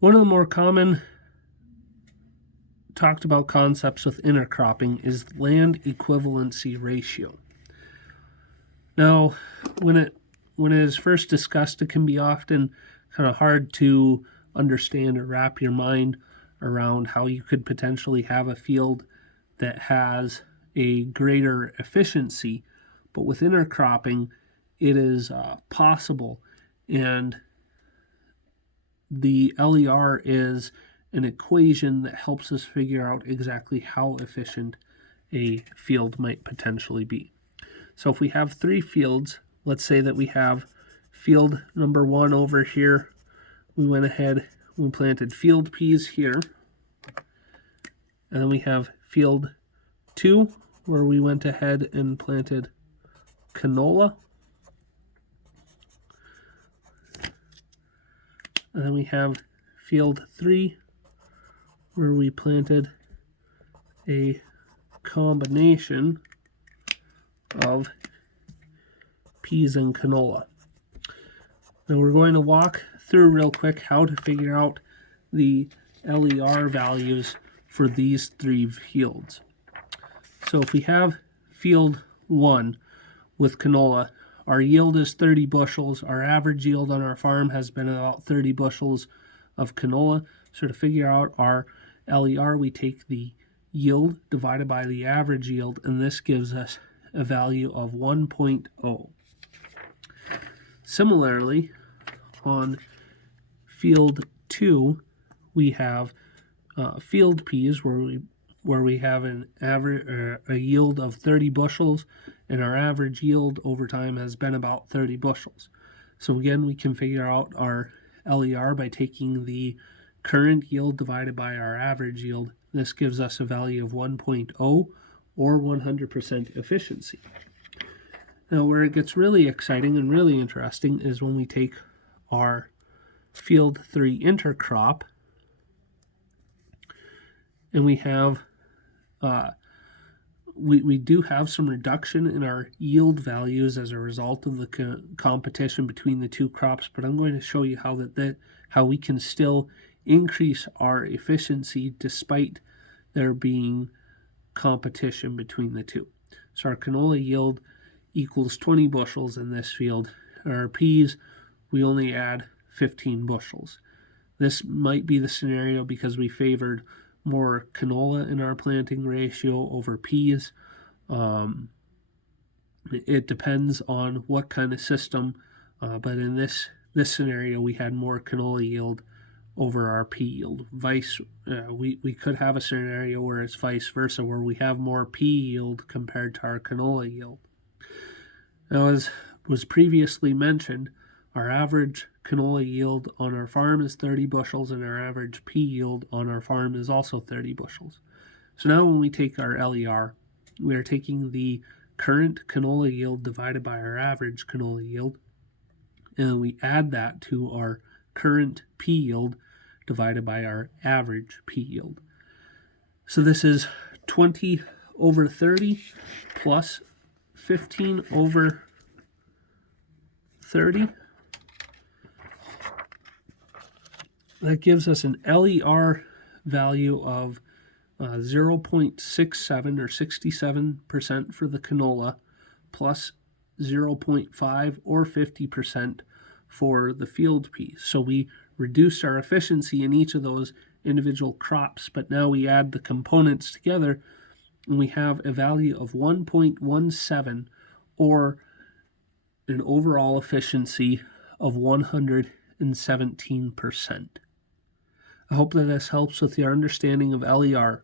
One of the more common talked about concepts with intercropping is land equivalency ratio. Now, when it is first discussed, it can be often kind of hard to understand or wrap your mind around how you could potentially have a field that has a greater efficiency, but with intercropping, it is possible, and the LER is an equation that helps us figure out exactly how efficient a field might potentially be. So if we have three fields, let's say that we have field number 1 over here. We went ahead, we planted field peas here. And then we have field 2, where we went ahead and planted canola. And then we have field 3, where we planted a combination of peas and canola. Now we're going to walk through real quick how to figure out the LER values for these three fields. So if we have field 1 with canola, our yield is 30 bushels. Our average yield on our farm has been about 30 bushels of canola. So to figure out our LER, we take the yield divided by the average yield, and this gives us a value of 1.0. Similarly, on field 2, we have field peas where we have an average a yield of 30 bushels, and our average yield over time has been about 30 bushels. So again, we can figure out our LER by taking the current yield divided by our average yield. This gives us a value of 1.0, or 100% efficiency. Now where it gets really exciting and really interesting is when we take our field 3 intercrop, and we have we do have some reduction in our yield values as a result of the competition between the two crops, but I'm going to show you how we can still increase our efficiency despite there being competition between the two. So our canola yield equals 20 bushels in this field. Our peas, we only add 15 bushels. This might be the scenario because we favored more canola in our planting ratio over peas. It depends on what kind of system, but in this scenario, we had more canola yield over our pea yield. We could have a scenario where it's vice versa, where we have more pea yield compared to our canola yield. Now, as was previously mentioned, our average canola yield on our farm is 30 bushels, and our average pea yield on our farm is also 30 bushels. So now when we take our LER, we are taking the current canola yield divided by our average canola yield, and we add that to our current pea yield divided by our average pea yield. So this is 20 over 30 plus 15 over 30. That gives us an LER value of 0.67 or 67% for the canola, plus 0.5 or 50% for the field peas. So we reduced our efficiency in each of those individual crops, but now we add the components together and we have a value of 1.17, or an overall efficiency of 117%. I hope that this helps with your understanding of LER.